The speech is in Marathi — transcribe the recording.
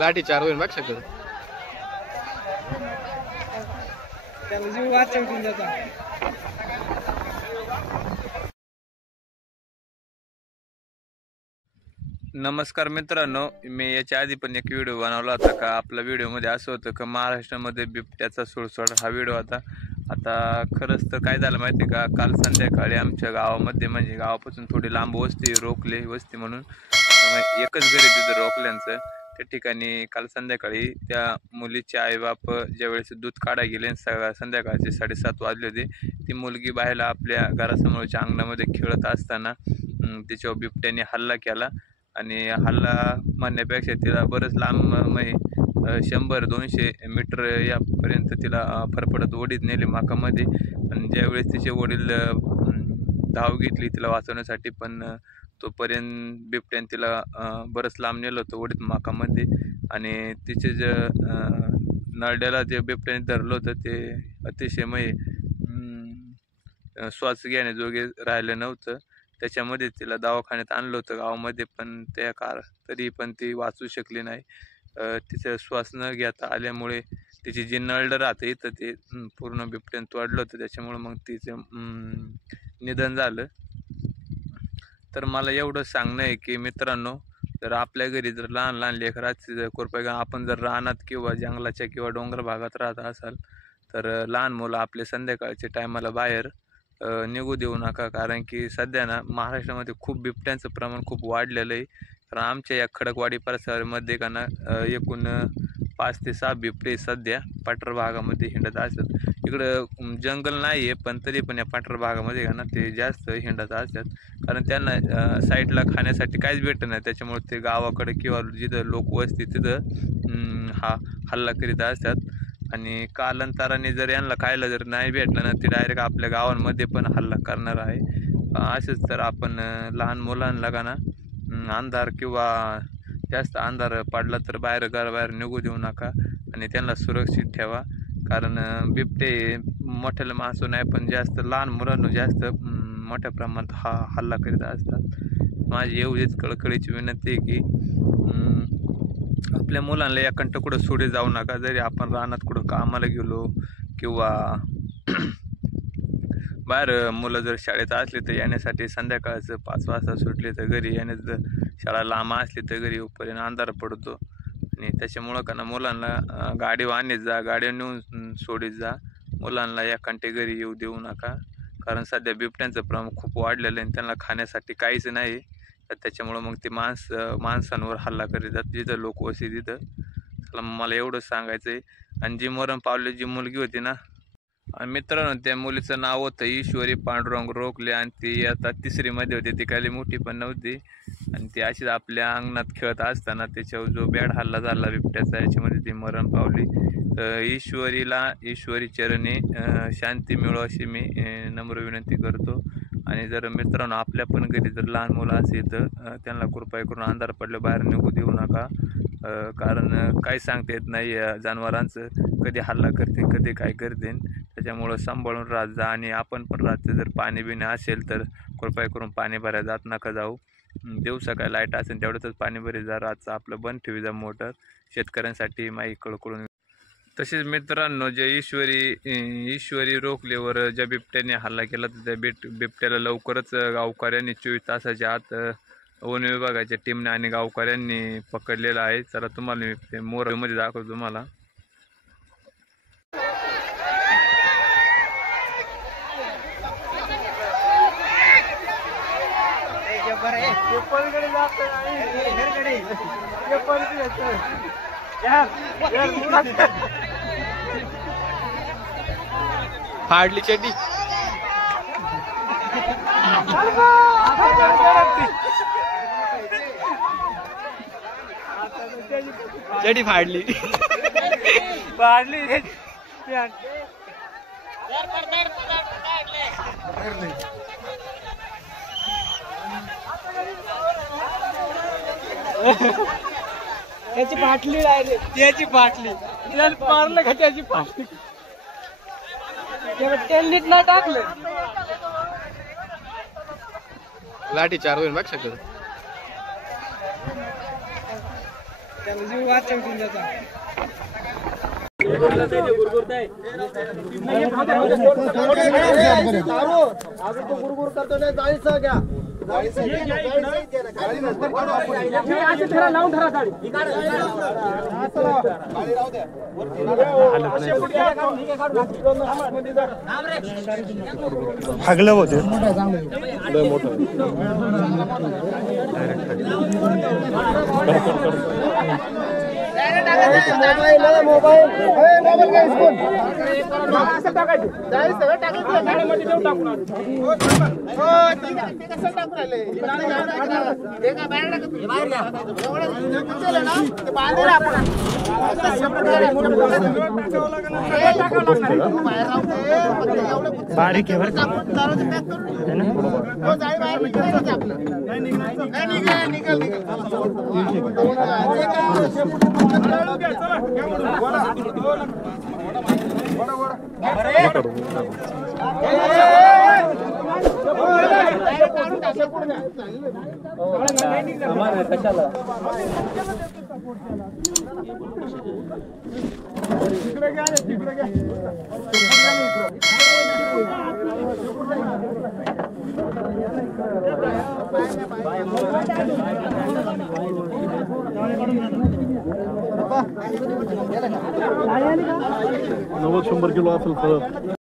लाठी चार होईल बघ शकतो त्याला जीव वाचवून जाता. नमस्कार मित्रांनो, मी याच्या आधी पण एक व्हिडिओ बनवला होता का आपल्या व्हिडिओमध्ये असं होतं का महाराष्ट्रामध्ये बिबट्याचा सुळसुळाट हा व्हिडिओ होता. आता खरंच तर काय झालं माहिती आहे का, काल संध्याकाळी आमच्या गावामध्ये म्हणजे गावापासून थोडी लांब वस्ती रोखले वस्ती म्हणून एकच घरी तिथं रोखल्यांचं त्या ठिकाणी काल संध्याकाळी त्या मुलीचे आईबाप ज्यावेळेस दूध काढा गेले संध्याकाळचे 7:30 वाजले होते. ती मुलगी बाहेर आपल्या घरासमोरच्या अंगणामध्ये खेळत असताना तिच्यावर बिबट्याने हल्ला केला आणि हल्ला म्हणण्यापेक्षा तिला बरंच लांब म्हणजे 100-200 मीटर यापर्यंत तिला फरफडत ओढीत नेले माकामध्ये. आणि ज्यावेळेस तिचे वडील धाव घेतली तिला वाचवण्यासाठी, पण तोपर्यंत बिबट्याने तिला बरंच लांब नेलं होतं ओढीत माकामध्ये. आणि तिचे जे नरड्याला जे बिबट्याने धरलं होतं ते अतिशय श्वास घेण्याजोगे राहिलं नव्हतं. त्याच्यामध्ये तिला दवाखान्यात आणलं होतं गावामध्ये, पण तरी पण ती वाचू शकली नाही. तिचा श्वास न घेता आल्यामुळे तिची जी नळडं राहते इथं ते पूर्ण बिबट्याने तोडलं होतं. त्याच्यामुळं मग तिचं निधन झालं. तर मला एवढं सांगणं आहे की मित्रांनो, जर आपल्या घरी जर लहान लहान लेकराची जर कृपया आपण जर रानात किंवा जंगलाच्या किंवा डोंगर भागात राहत असाल तर लहान मुलं आपले संध्याकाळच्या टायमाला बाहेर निघू देऊ नका. कारण की सध्या ना महाराष्ट्रामध्ये खूप बिबट्यांचं प्रमाण खूप वाढलेलं आहे. कारण आमच्या या खडकवाडी परिसरामध्ये का ना एकूण 5 ते 6 बिबटे सध्या पाटर भागामध्ये हिंडत असतात. इकडं जंगल नाही आहे, पण तरी पण या पाटर भागामध्ये का ना ते जास्त हिंडत असतात. कारण त्यांना साईडला खाण्यासाठी काहीच भेटत नाही. त्याच्यामुळे ते गावाकडे किंवा जिथं लोक वस्ती तिथं हा हल्ला करीत असतात. आणि कालांतराने जर यांना खायला जर नाही भेटलं ना ते डायरेक्ट आपल्या गावांमध्ये पण हल्ला करणार आहे. असेच तर आपण लहान मुलांना का ना अंधार किंवा जास्त अंधार पडला तर घराबाहेर निघू देऊ नका आणि त्यांना सुरक्षित ठेवा. कारण बिबटे मोठ्याला माणसं नाही, पण जास्त लहान मुलांना जास्त मोठ्या प्रमाणात हल्ला करीत असतात. माझी एवढीच कळकळीची विनंती आहे की आपल्या मुलांना एकंट कुठं सोडे जाऊ नका. जरी आपण रानात कुठं कामाला गेलो किंवा बाहेर मुलं जर शाळेत असली तर येण्यासाठी संध्याकाळचं 5 वाजता सुटले तर घरी येण्यास जर शाळा लांब असली तर घरी येऊपर्यंत अंधार पडतो. आणि त्याच्यामुळं का ना मुलांना गाडीवर आणत जा, गाडीवर नेऊन सोडीत जा. मुलांना एकांटे घरी येऊ देऊ नका. कारण सध्या बिबट्यांचं प्रमाण खूप वाढलेलं आहे आणि त्यांना खाण्यासाठी काहीच नाही. तर त्याच्यामुळं मग ते माणसांवर हल्ला करीतात जिथं लोक वस्ती तिथं. त्याला मला एवढं सांगायचं आहे. आणि जी मरण पावलेली जी मुलगी होती ना, आणि मित्रांनो त्या मुलीचं नाव होतं ईश्वरी पांडुरंग रोखले आणि ती आता 3रीमध्ये होती. ती काही मोठी पण नव्हती. आणि ती अशीच आपल्या अंगणात खेळत असताना त्याच्यावर जो बॅड हल्ला झाला बिबट्याचा याच्यामध्ये ती मरण पावली. ईश्वरी चरणी शांती मिळो अशी मी नम्र विनंती करतो. आणि जर मित्रांनो आपल्या पण घरी जर लहान मुलं असेल तर त्यांना कृपया करून अंधार पडले बाहेर निघू देऊ नका. कारण काही सांगता येत नाही जनावरांचं कधी हल्ला करते कधी काय करते. त्याच्यामुळं सांभाळून राहत जा. आणि आपण पण रात्री जर पाणी बिणे असेल तर कृपया करून पाणी भरायला जात नका जाऊ. दिवसा काय लाईट असेल तेवढंच पाणी भरे जा. रातचं आपलं बंद ठेवी जा मोटर. शेतकऱ्यांसाठी माई कळकळून. तसेच मित्रांनो जे ईश्वरी रोखलेवर ज्या बिबट्याने हल्ला केला तर त्या बिबट्याला लवकरच गावकऱ्यांनी 24 तासाच्या आत वन विभागाच्या टीमने आणि गावकऱ्यांनी पकडलेला आहे. चला तुम्हाला मी मोरमध्ये दाखवतो तुम्हाला. फाडली चड्डी चड्डी फाडली त्याची फाटली डायरेक्ट, त्याची फाटली मारलं का त्याची फाटली. तेल ना टाकलं लाठी चार होईल बघ शकतो त्याला जीव वाचवून त्याचा हागलं होते बारीक आहे बरं का? $90-100 किलो असेल